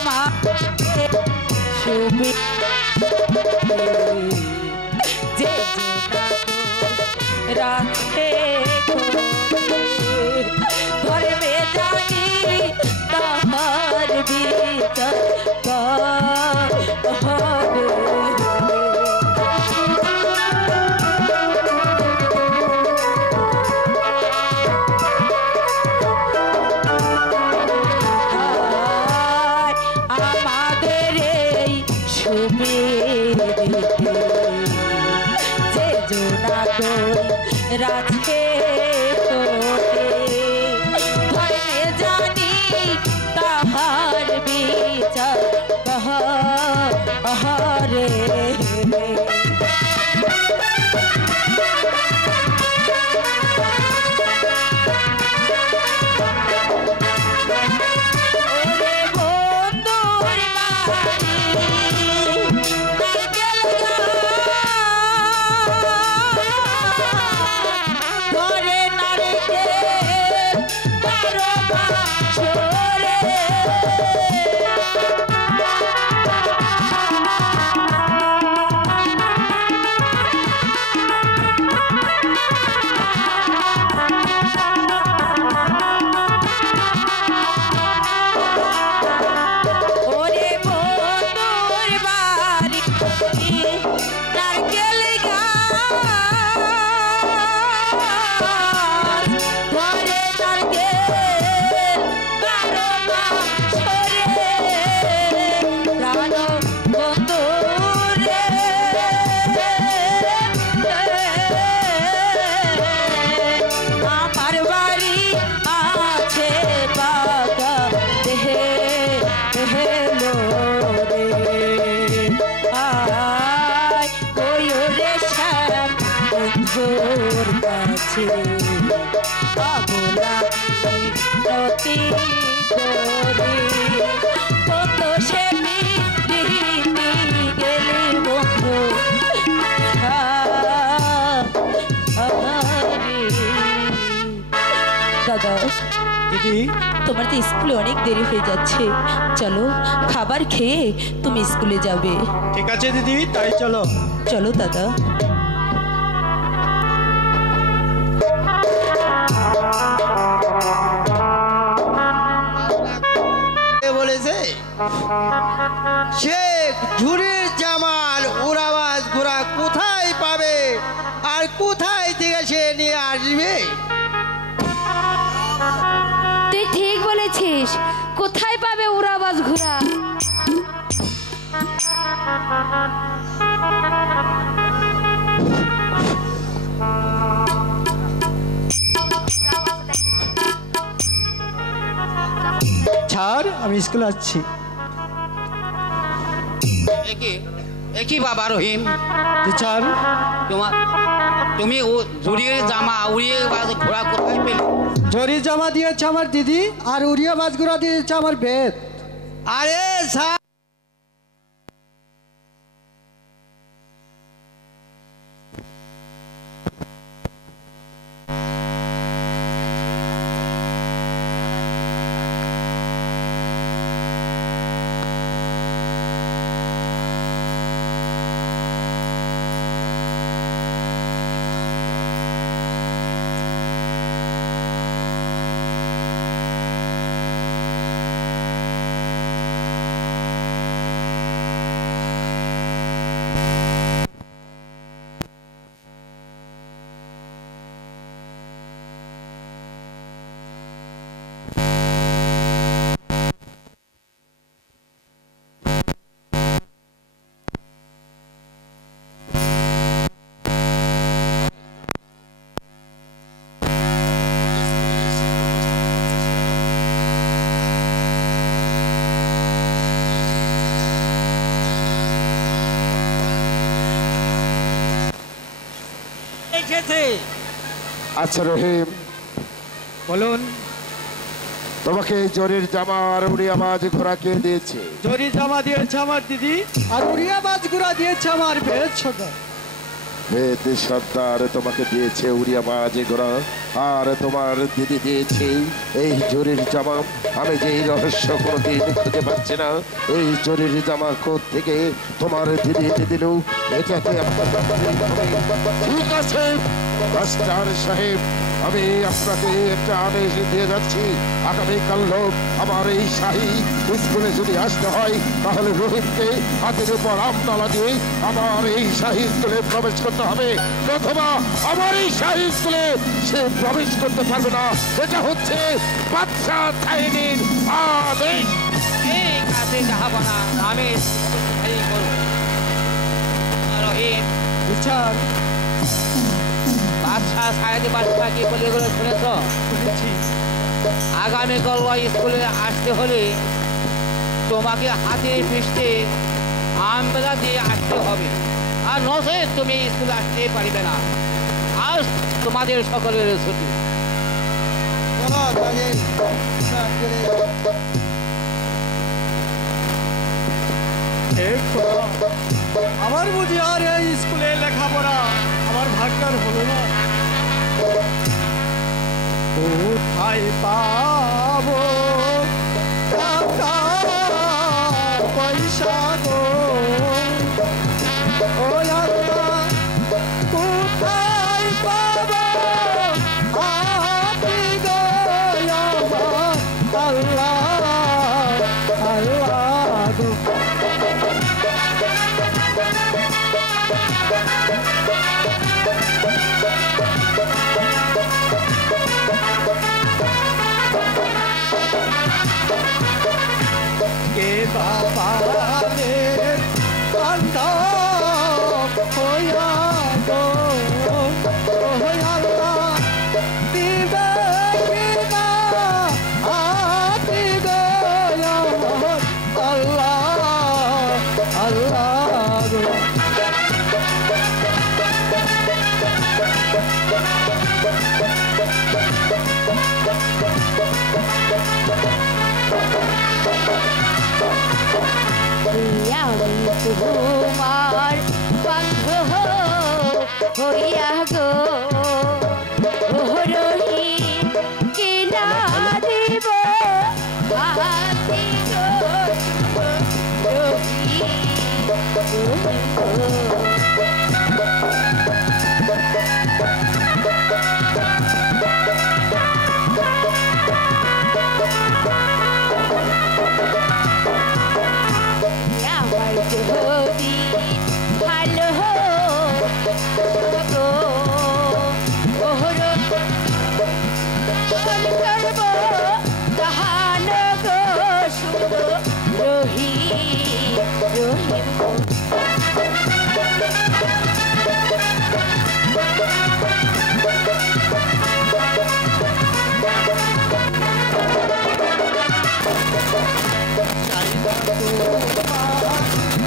আমাকে শুবে যে রাখে ধরবে জানি তাহার বিচার হবে। আমাদের এই সুবিধে যে জোনাকে রাখে ধর্মে জানি তাহার বিচার হরে। দাদা দিদি তোমার তো স্কুলে অনেক দেরি হয়ে যাচ্ছে, চলো খাবার খেয়ে তুমি স্কুলে যাবে। ঠিক আছে দিদি, তাই চলো। চলো দাদা। বলেছে সে ঝুড়ির জামাল উড়াবাজ ঘোড়া কোথায় পাবে আর কোথায় থেকে সে নিয়ে আসবে? তুই ঠিক বলেছিস, কোথায় পাবে উড়াবাজ ঘোড়া? ছাড়, আমি স্কুলে যাচ্ছি। একই বাবা রহিম, ছাড়। তুমি ঝুড়িয়ে জামা উড়িয়ে ঘোড়া কোথায় পেলে? ঝুড়ি জামা দিয়েছে আমার দিদি, আর উড়িয়ে বাজ ঘোড়া দিয়েছে আমার বেদ। আরে আচ্ছা রহিম, বলুন। তোমাকে জরির জামা আর উড়িয়া বাজ ঘোড়া কে দিয়েছে? জরি জামা দিয়েছে আমার দিদি, আর উড়িয়া বাজ ঘোড়া দিয়েছে আমার বেদ সদা। বেদ সর্দার তোমাকে দিয়েছে উড়িয়া বাজে ঘোড়া, আর তোমার দিদি দিয়েছে এই জরির জামা। আমি যে এই রহস্য কোনোদিন খুঁজে পাচ্ছি না, এই জরির জামা কোথ থেকে তোমার দিদি এনে দিল, এটাকে ঠিক আছে মাস্টার সাহেব, আমি আপনাকে একটা আদেশ দিয়ে যাচ্ছি। আগামীকাল লোক আমার এই শাহী স্কুলে যদি আসতে হয়, তাহলে রহিমকে হাতের উপর আমতলা দিয়ে আমার এই শাহী স্কুলে প্রবেশ করতে হবে, অথবা আমার এই শাহী স্কুলে সে প্রবেশ করতে পারবে না। এটা হচ্ছে বাচ্চা ছাইনির আদেশ। এই কাজে যাবো না, আমি এই করবো। রহিম, স্যার বাচ্চা সাহেব বাচ্চা কি বলে এগুলো শুনেছ? আগামীকাল ওই স্কুলে আসতে হলে তোমাকে হাতে পিষ্টে আমবেলা দিয়ে আসতে হবে, আর নচে তুমি স্কুলে আসতে পারবে না। আজ তোমাদের সকলের ছুটি। চলো কাজে চলে যাও। আমার বুঝি আর এই স্কুলে লেখাপড়া আমার ভাগ্যার হলো না। কোথায় পাবো টাকা পয়সা গো, ও আল্লাহ কোথায় পাবো আপনি গো আমার আল্লাহ আল্লাহ গো। কে বাবা রে বান্ধব হইয়া গো, হইয়া দিবে কিনা হাতি গো আমার আল্লাহ আল্লাহ গো। আমি তোমার বান্ধব হইয়া গো, রহিম কিনা দিব হাতি গো, আমার যদি ভালো গো, করব তাহান গো শুনো রহিম রহিম গো।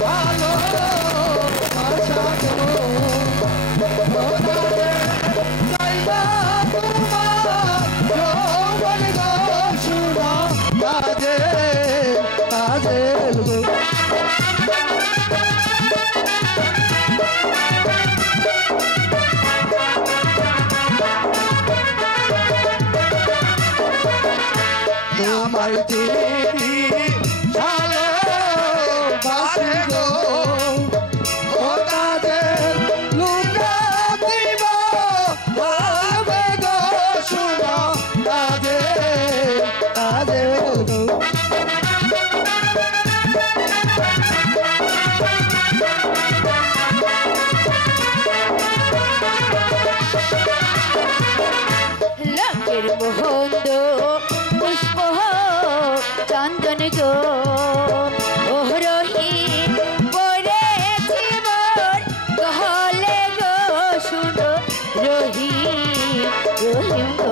ভালো আশা গো, চাইবা তোমার যৌবন গো শুনো কাজে কাজে গো। আমার দিদি ভালো বাসি গো, ও তাদের লুকা দিব ভাবে গো শুনো তাদের তাদের গো। লোকের মোহন্দ পুষ্প চন্দন গো, রহিম পড়েছি মোর গহলে গো শুনো রহিম রহিম গো।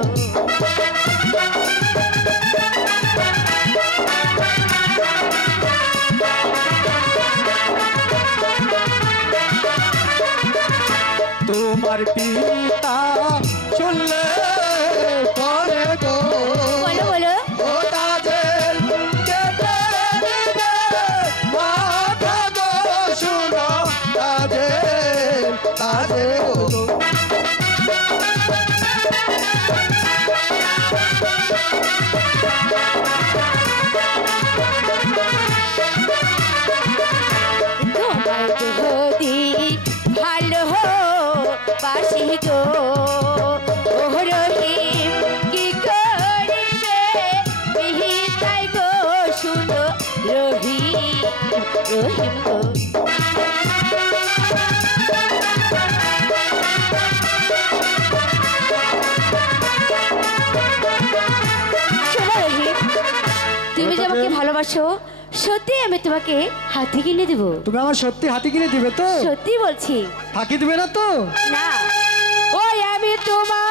তোমার পিতা শুনলে পরে গো, বলো বলো ও তাদের কেটে দিবে মাথা গো শুনো তাদের তাদের গো ও রহিম কি করিবে বিহিতাই গো শুনো রহিম রহিম গো শোনো রহিম, তুমি যে আমাকে ভালোবাসো সত্যি আমি তোমাকে হাতি কিনে দেবো। তুমি আমার সত্যি হাতি কিনে দিবে তো? সত্যি বলছি। ফাঁকি দিবে না তো? না, ওই আমি তোমার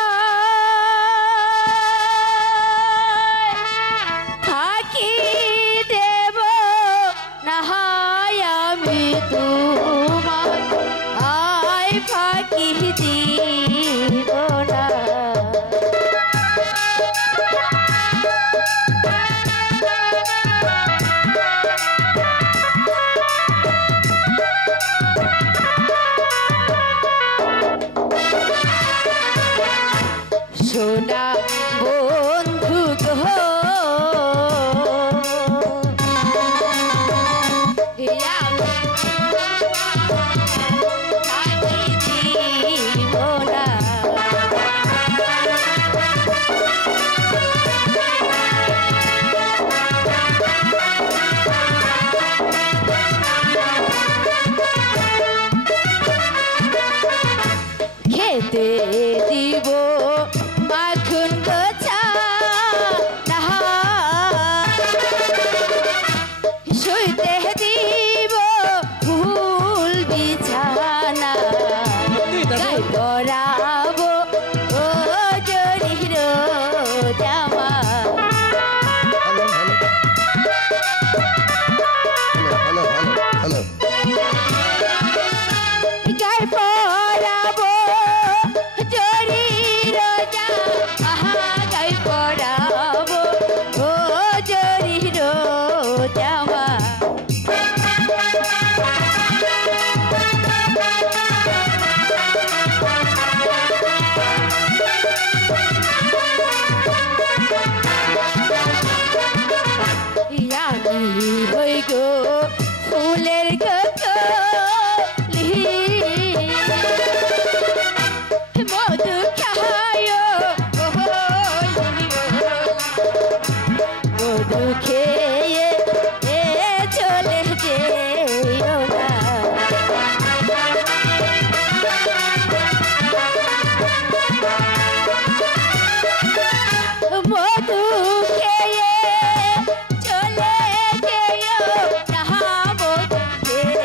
ফাঁকি দেব না, হয় আমি তোমার আয় ফাঁকি দিব না। সোনা বন্ধু গো দিব না। খেতে দিব মাখন গোছা শুইতে দিব ফুল বিছানা গাই পরাবো ও জরির জামা। গাই পরাবো জরির জামা, গাই পরাবো ও জরির জামা। আমি হই গো ফুলের গলি মধু খায় মধু খেয়ে চলে যেও না। মধু খেয়ে চলে যেও না, মধু খেয়ে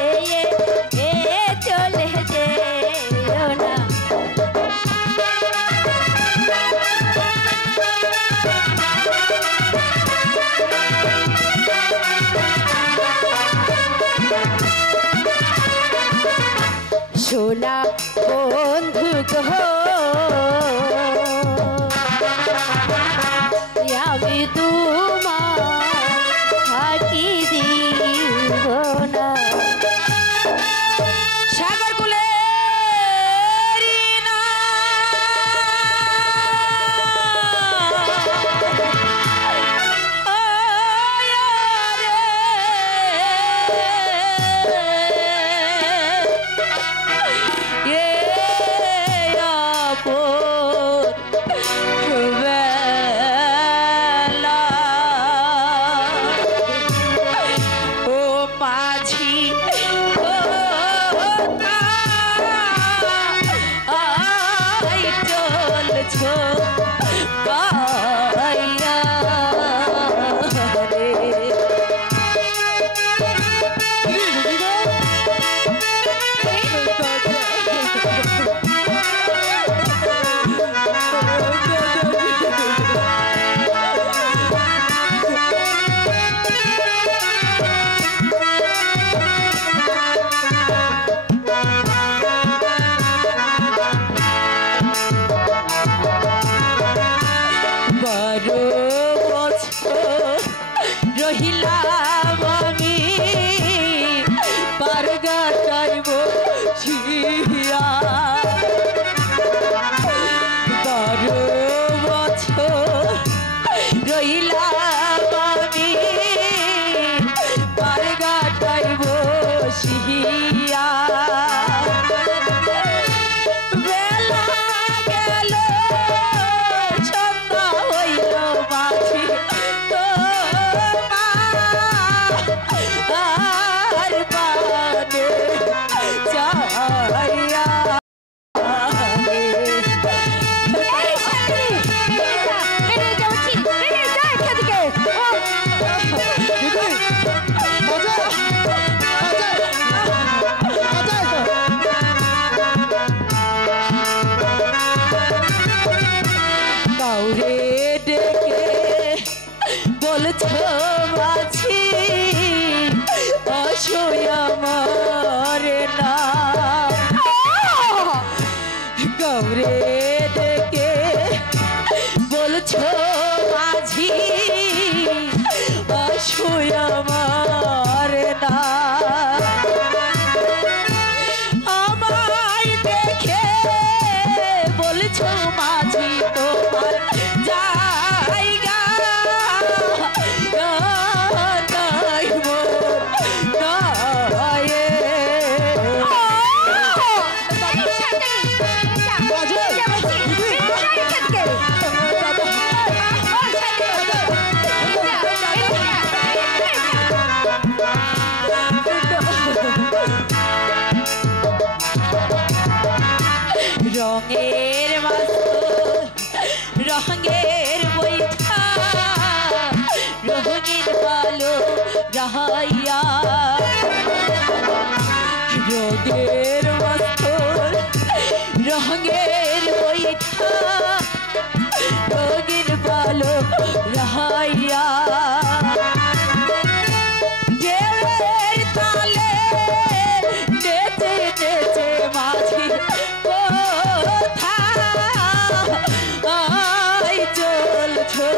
আসোই আমার না গৌরে ডেকে বলছো মাঝি আসোই আমার না আমায় দেখে বলছো মাঝি তোমার জায়গা নাই মোর নায়ে রঙের মাস্তুল রঙের বৈঠা রঙিন পালো রাহাইয়া রঙের মাস্তুল রঙের বৈঠা রঙিন পালো রাহাইয়া জেলের তালে নেচে নেচে মাঝি কোথায় চলছো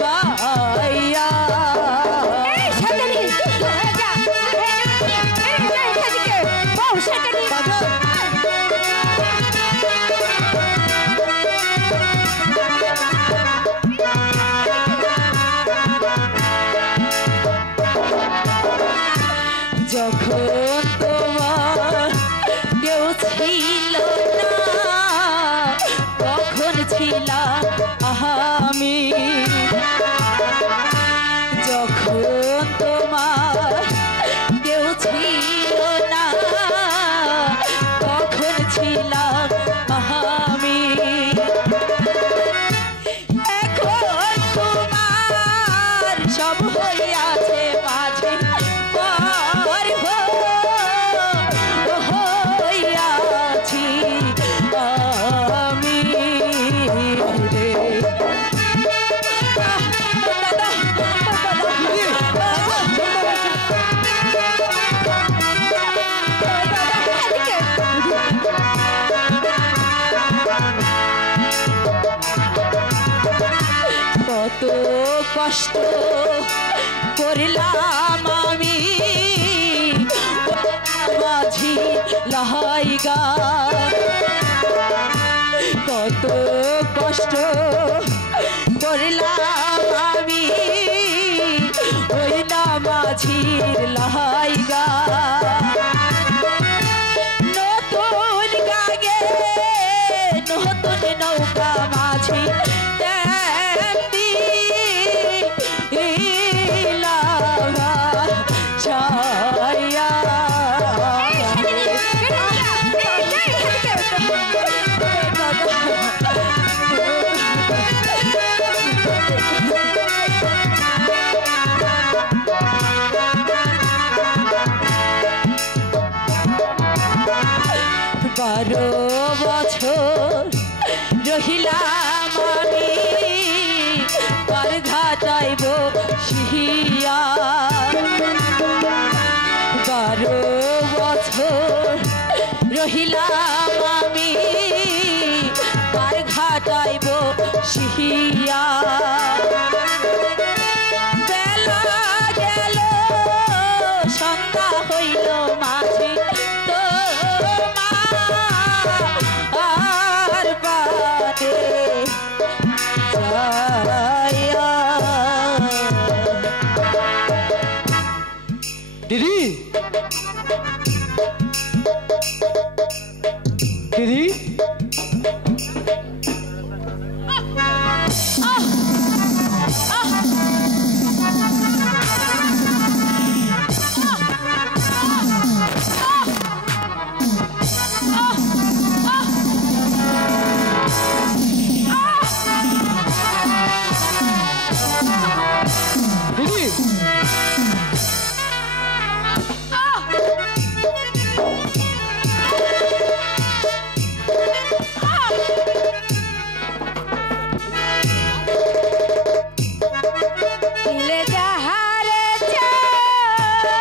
বাইয়া যখন তোমার কেউ ছিল না তখন ছিলাম আমি যখন তোমার কেউ ছিল না তখন ছিলাম আমি এখন তোমার সব হইয়াছে মাঝে হইয়াছি আমি রে কত কষ্ট করলাম আমি মাঝি লাহাইগা কত কষ্ট করলাম আমি ওই না মাঝির লাহাইগা নতুন গাগে নতুন নৌকা মাঝি ছায়া বারো বছর রহিলাম আমি পার ঘাটাইব শিহিয়া 12 বছর রহিলাম আমি পার ঘাটাইব শিহিয়া বেলা গেল সন্ধ্যা হইল মাঝি আর বাদে দিদি দিদি দিলে যাহারে চায়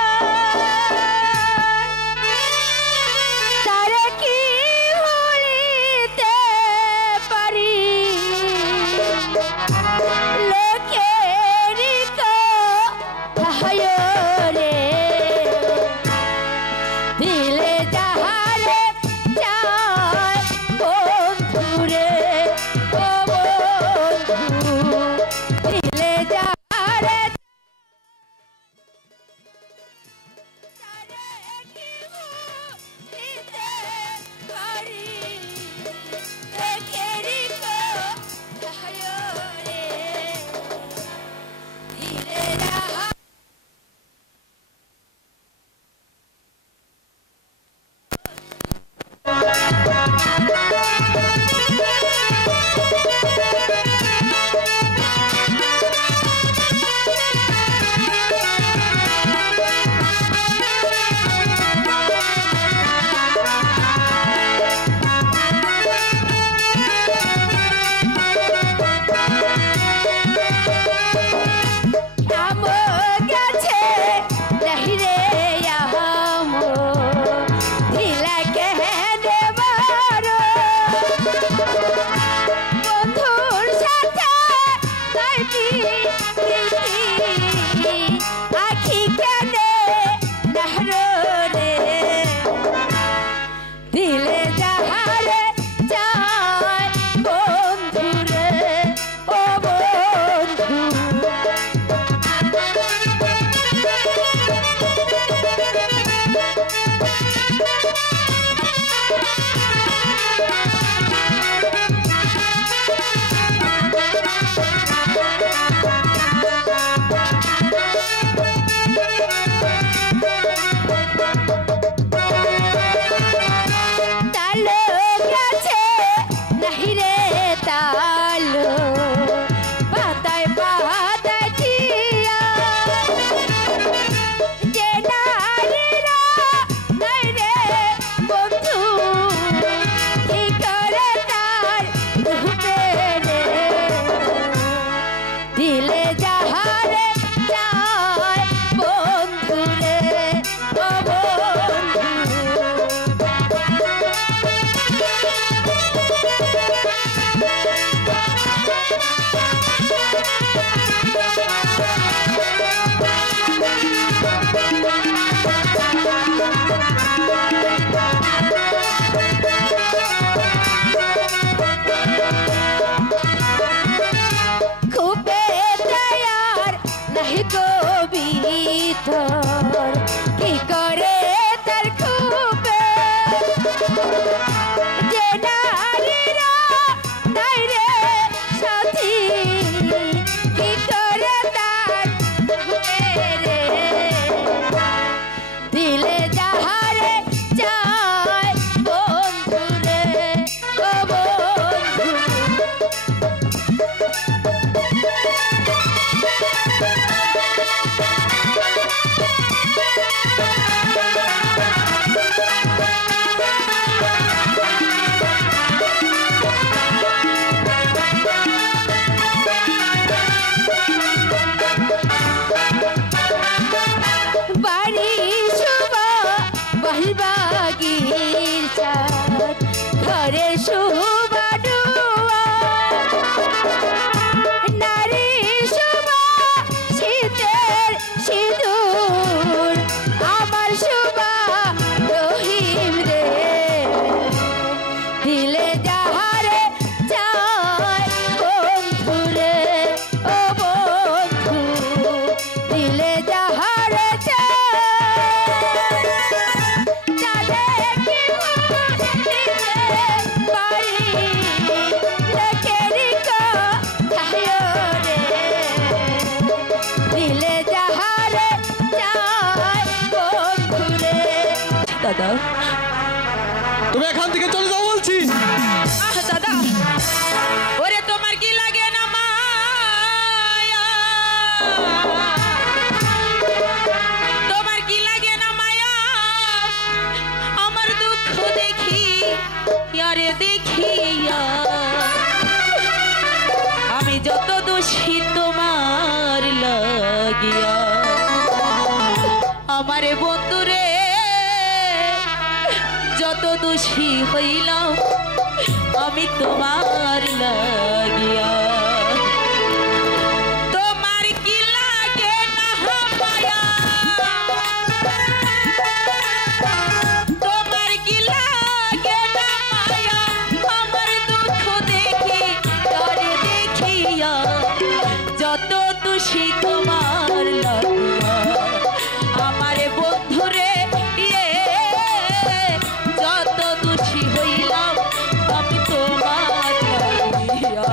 দাদা তুমি এখান থেকে চলে যাও বলছি। দাদা ওরে তোমার কি লাগে না মায়া, তোমার কি লাগে না মায়া, আমার দুঃখ দেখি আরে দেখিয়া আমি যত দোষী তোমার লাগিয়া, আমারে বন্ধুরে যত দোষী হইলাম আমি তোমার লাগিয়া। তোমার কি লাগে না মায়া, তোমার কি লাগে না মায়া, আমার দুঃখ দেখি তরে দেখিয়া যত দোষী তোমার লাগিয়া, আমার বন্ধুরে যত দোষী হইলাম আমি তোমার লাগিয়া।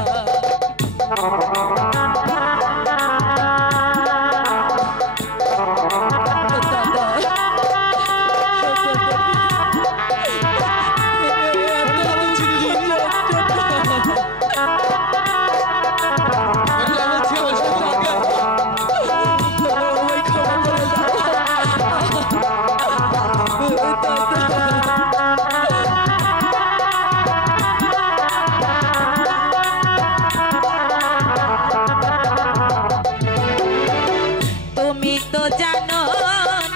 তুমি তো জানো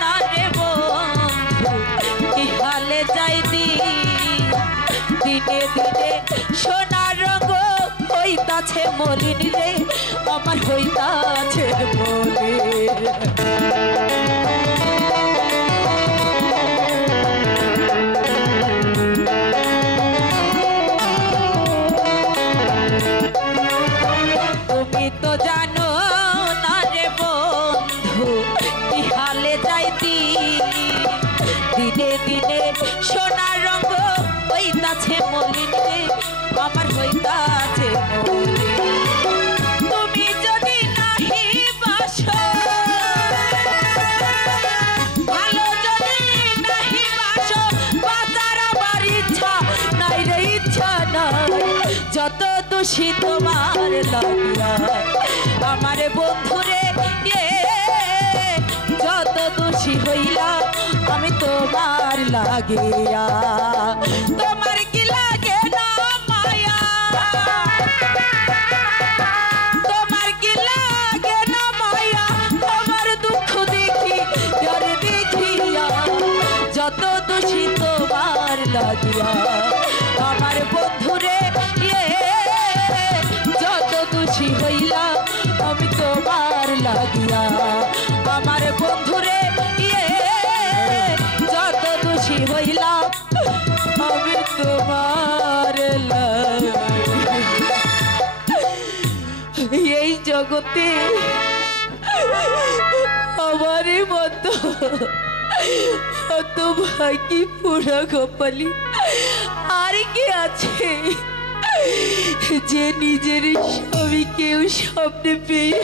না রে বন্ধু কি হালে যাই দিনে দিনে সোনার রঙ হইতাছে মলিন রে, আমার হইতাছে মলিন। তুমি তো জানো না রে বন্ধু কি হালে যাইতি দিনে দিনে সোনার রঙ হইতাছে মলিন রে, আমার হইতাছে মলিন। তুমি যদি নাহি বাসো ভালো, যদি নাহি বাসো বাঁচার আমার ইচ্ছা নাই রে, ইচ্ছা নাই। যত দোষী তোমার লাগিয়া আমার বন্ধুরে যত দোষী হইলাম আমি তোমার লাগিয়া। তোমার কি লাগে না মায়া, তোমার কি লাগে না মায়া, আমার দুঃখ দেখি আর দেখিয়া যত দোষী তোমার লাগিয়া, আমার বন্ধুরে যত দোষী হইলাম আমি তোমার লাগিয়া, আমার বন্ধুরে যত দোষী হইলাম আমি তোমার লাগিয়া। এই জগতে আমারই মতো অত ভাগি পুরা কপালি আর কি আছে যে নিজের স্বামীকেও সামনে পেয়ে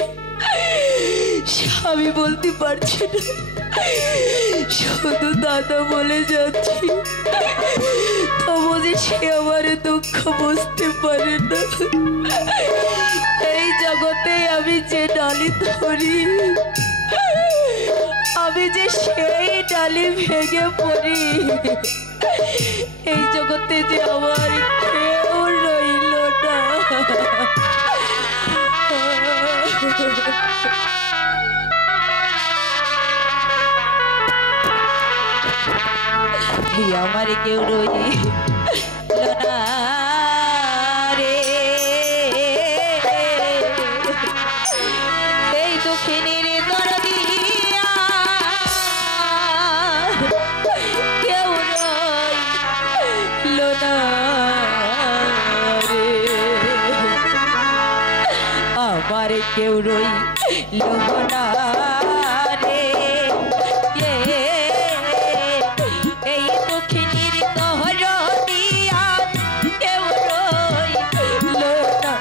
স্বামী বলতে পারছে না, শুধু দাদা বলে যাচ্ছি, তবু যে সে আমার দুঃখ বুঝতে পারে না। এই জগতে আমি যে ডালি ধরি আমি যে সেই ডালি ভেঙে পড়ি, এই জগতে যে আমার কেউ রইল না। আমার কেউ রইল না রে, এই দুঃখিনীর দরদিয়া কেউ রইল না রে, আমার কেউ রইল না রে, এই দুঃখিনীর দরদিয়া কেউ রইল না।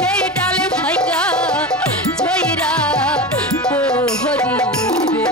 সেই ডালে ভাইগা ঝইরা পোহরি রে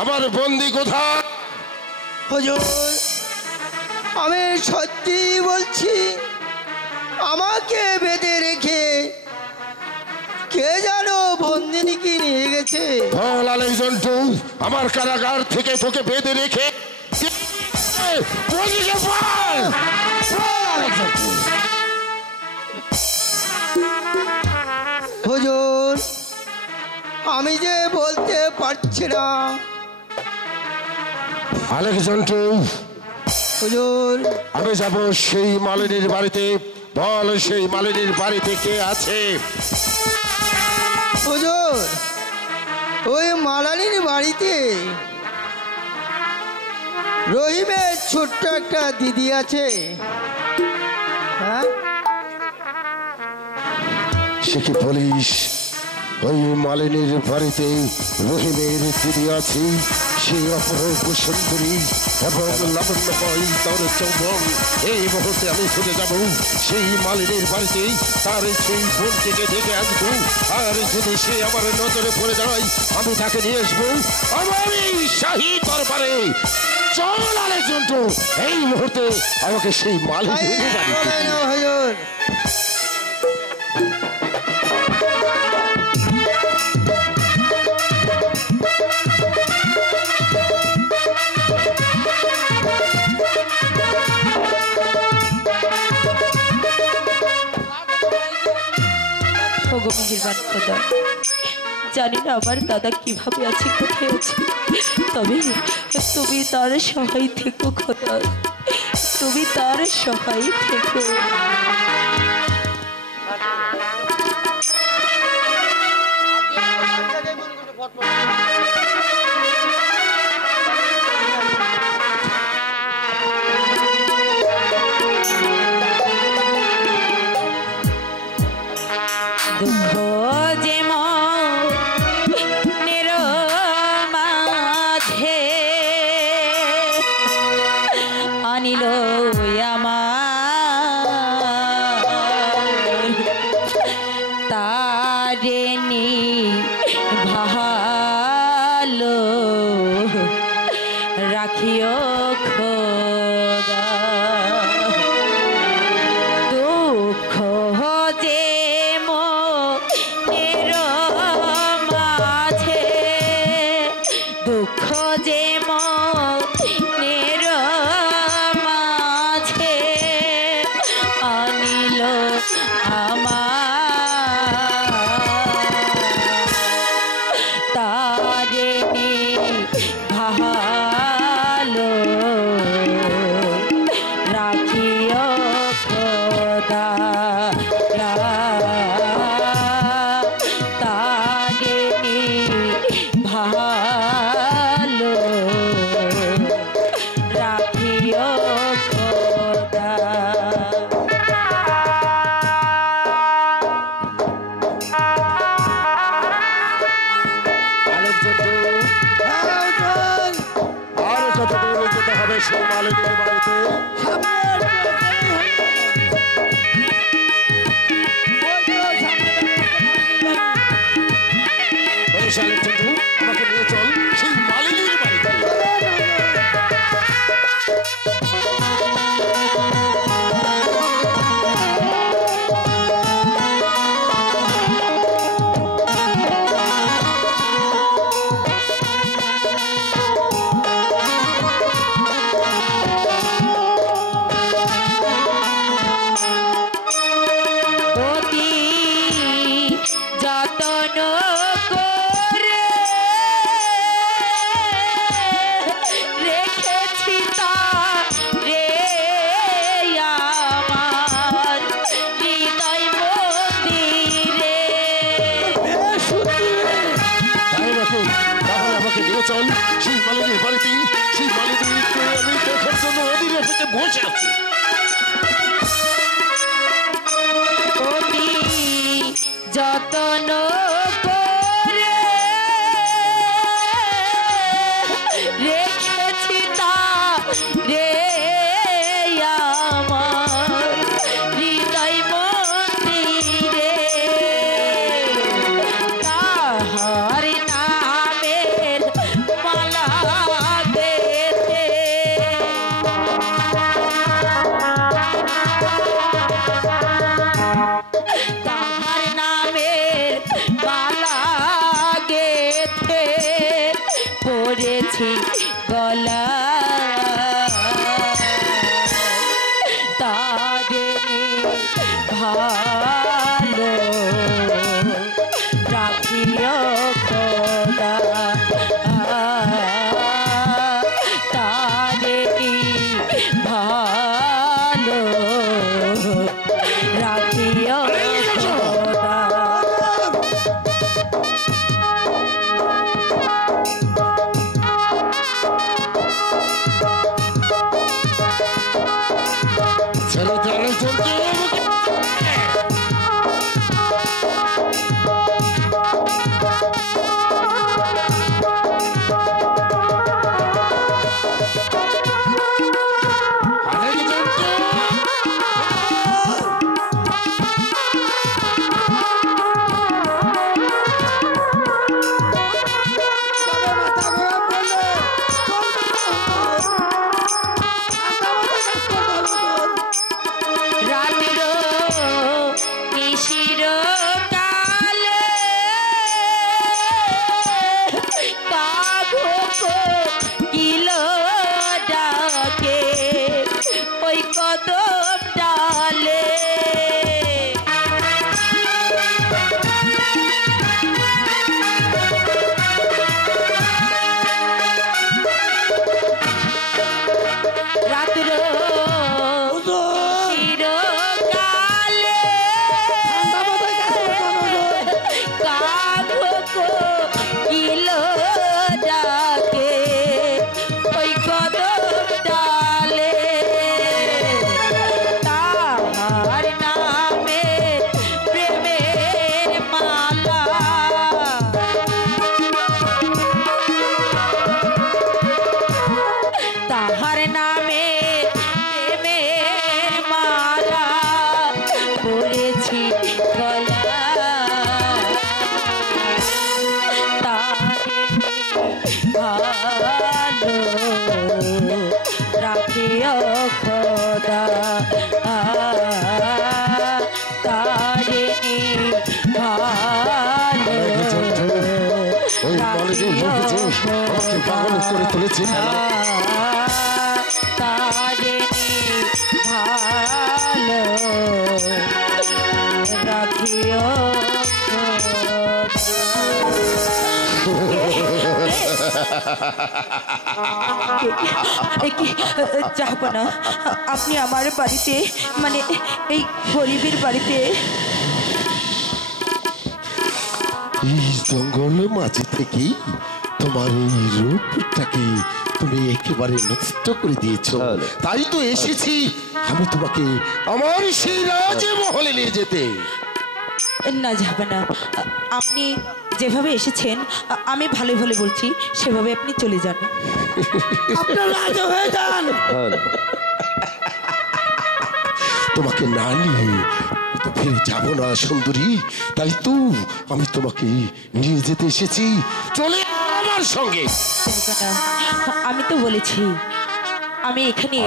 আমার বন্দি কোথায়? হুজুর আমি সত্যি বলছি, আমাকে বেঁধে রেখে কে জানো বন্দিনীকে নিয়ে গেছে। বল আলেকজন্টু, আমার কারাগার থেকে তোকে বেঁধে রেখে হুজুর আমি যে বলতে পারছি না। আলেকজন্টু হুজুর আমি যাব সেই মালিনীর বাড়িতে। বল সেই মালিনীর বাড়িতে কে আছে? হুজুর ওই মালানির বাড়িতে রহিমের ছোট্ট একটা দিদি আছে। হ্যাঁ সে কি বলিস? ওই মালিনীর বাড়িতে রহিমের দিদি আছে, সেই অপরূপ সুন্দরী এবং লাবণ্যময় তার চৌবন। এই মুহূর্তে আমি ছুটে যাব সেই মালিনীর বাড়িতে, তার সেই বোনটিকে দেখে আসবো। আর যদি সে আমার নজরে পড়ে যায়, আমি তাকে নিয়ে আসবো আমার শাহী দরবারে। চল আলেকজন্টু, এই মুহূর্তে আমাকে সেই মালিনীর বাড়িতে। হুজুর জানি না আমার দাদা কিভাবে আছে, কোথায় আছে, তবে তুমি তার সহায় থেকো খোদা, তুমি তার সহায় থেকো। দুঃখ যে মনের মাঝে ভালো রাখিও খোদা দুঃখ যে মনের মাঝে দুঃখ যে মনের মাঝে আনিল তারে ভালো রাখিও খোদা তারে ভালো রাখিও খোদা সেই মালিকের বাড়িতে আমাকে নিয়ে চল সেই মালিকের বাড়িতে চল সেই মালিকের বাড়িতে সেই মালিকের আমি দেখার জন্য অধীর হতে বসে আছি যতন করে রেখেছি তা রে আমার হৃদয় মন্দিরে তাহার নামের মালা গেঁথে তাহার নামের মালা গেঁথে পড়েছি গলা তারে ভালো রাখিও খোদা তারে ভালো রাখিও খোদা ভালো রাখিও খোদা তারিণী ভালো ওই মালিকের বুকেছে আমাকে পাগল করে তুলেছে তারিণী ভালো রাখিও যাবো না আপনি আমার বাড়িতে মানে এই গরিবের বাড়িতে এই জঙ্গল মাঝে থেকে তোমার এই রূপটাকে তুমি একেবারে নষ্ট করে দিয়েছো তাই তো এসেছি আমি তোমাকে আমার সেই রাজমহলে নিয়ে যেতে না যাবে না আপনি যেভাবে এসেছেন আমি ভালো ভালো বলছি সেভাবে আপনি চলে যান আপনার রাজা হয়ে যান। তোমাকে না নিয়ে তো ফিরে যাবো না সুন্দরী তাই তো আমি তোমাকে নিয়ে যেতে এসেছি চলে আমার সঙ্গে যাবে না আমি তো বলেছি আমি এখানে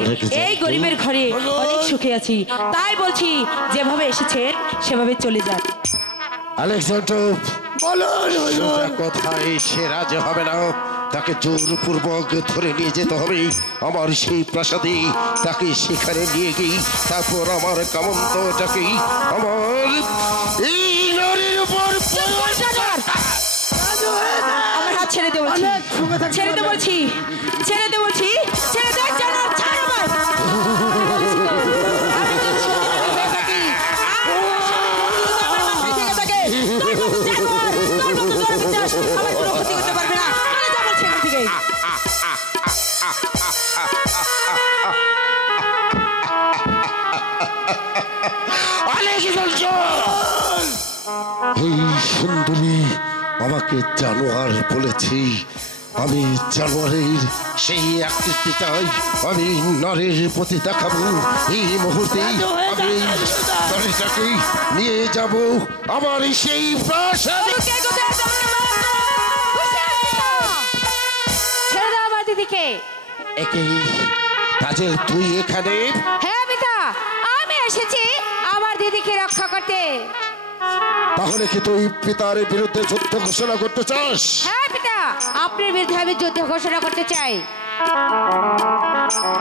এই গরিবের ঘরে অনেক সুখে আছি তাই বলছি যেভাবে এসেছেন সেভাবে চলে যান আলেকজান্ডার বলুন হুজুর। কোথায় সে রাজা হবে না তাকে জোরপূর্বক ধরে নিয়ে যেতে হবে আমার সেই প্রাসাদে তাকে সেখানে নিয়ে গিয়ে তারপর আমার কামন্তটাকে আমার এই নারীর উপর আমার হাত ছেড়ে দে বলছি ছেড়ে দে বলছি ছেড়ে দে বলছি ছেড়ে দে জানার ছাড় আমার আমি তো সুন্দরী হয়ে থাকি। ঠিক আছে, তোর মতো জানোয়ার, তোর মতো জলবিচ্ছাস আমার কোনো ক্ষতি করতে পারবে না। চলে যা বলছি এখান থেকে। এই সুন্দরী আমাকে জানোয়ার বলেছি আমি জানোয়ারের সেই আকৃতি চাই আমি নরের প্রতি দেখাবো এই মুহূর্তে আমি এই নারীটাকে নিয়ে যাব আমার সেই প্রাসাদে কে কোথায় যাবে না? ছেড়ে দাও আমার দিদিকে। একে কাজের তুই এখানে হ্যাঁ পিতা, আমি এসেছি আমার দিদিকে রক্ষা করতে। তাহলে কি তুই পিতার বিরুদ্ধে যুদ্ধ ঘোষণা করতে চাস হ্যাঁ পিতা, আপনার বিরুদ্ধে আমি যুদ্ধ ঘোষণা করতে চাই।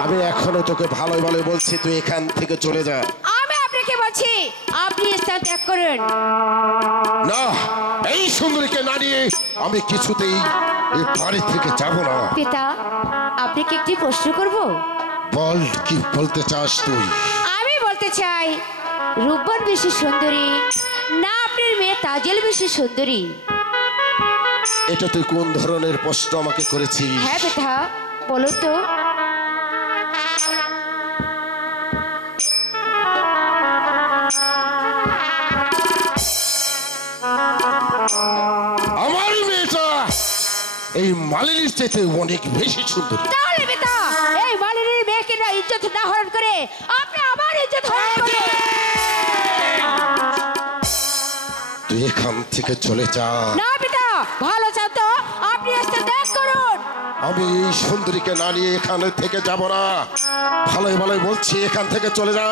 আমি এখনো তোকে ভালো ভালো বলছি তুই এখান থেকে চলে যা আমি আপনাকে বলছি আপনি স্থান ত্যাগ করুন। না এই সুন্দরীকে না নিয়ে আমি কিছুতেই এই বাড়ি থেকে যাব না পিতা, আপনাকে একটি প্রশ্ন করব। বল কি বলতে চাস তুই আমি বলতে চাই রূপবান বেশি সুন্দরী না আপনার মেয়ে তাজেল বেশি সুন্দরী? এটা তুই কোন ধরনের প্রশ্ন আমাকে করেছিস হ্যাঁ পিতা, বলুন তো। আমার মেয়েটা এই মালিনীর চাইতে অনেক বেশি সুন্দরী তাহলে পিতা এই মালিনীর মেয়েকে না ইজ্জত না হরণ করে আপনি আমার ইজ্জত হরণ করেন। তুই এখান থেকে চলে যা না পিতা, ভালো চান তো আপনি স্থান ত্যাগ করুন। আমি এই সুন্দরীকে না নিয়ে এখান থেকে যাব না ভালোই ভালোই বলছি এখান থেকে চলে যা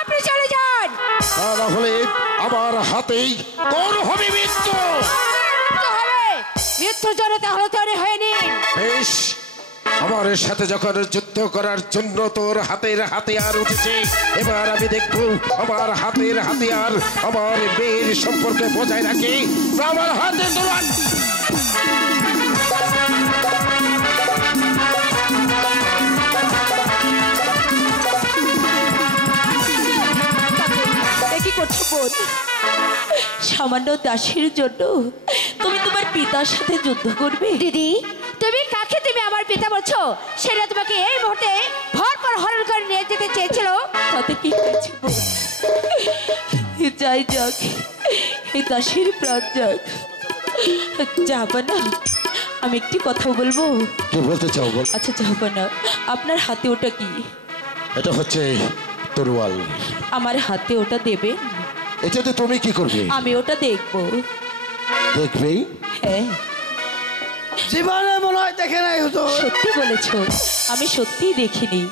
আপনি চলে যান। তা না হলে আমার হাতেই তোর হবে মৃত্যু মৃত্যু হবে, মৃত্যুর জন্য তাহলে তৈরি হয়ে নিন। বেশ আমার সাথে যখন যুদ্ধ করার জন্য তোর হাতের হাতিয়ার উঠেছে এবার আমি দেখবো আমার হাতের হাতিয়ার আমার মেয়ের সম্পর্কে বজায় রাখি আমার হাতে তোর কি করছো বোন সামান্য দাসীর জন্য তুমি তোমার পিতার সাথে যুদ্ধ করবে? দিদি, তুমি কাকে তুমি আমার পিতা বলছো? সেটা তোমাকে এই মুহূর্তে ভরপুর হরণ করে নিয়ে যেতে চেয়েছিল। তাতে কি হয়েছে বোন? যাই যাক এই দাসীর প্রাণ যাক যাবা না আমি একটি কথা বলবো। কি বলতে চাও বল আচ্ছা যাবা না আপনার হাতে ওটা কি? এটা হচ্ছে তরোয়াল আমার হাতে ওটা দেবে? এটাতে তুমি কি করবে আমি ওটা দেখবো। দেখবে হ্যাঁ জীবনে মনে হয় দেখে নাই হুজুর। সত্যি বলেছো, আমি সত্যিই দেখিনি।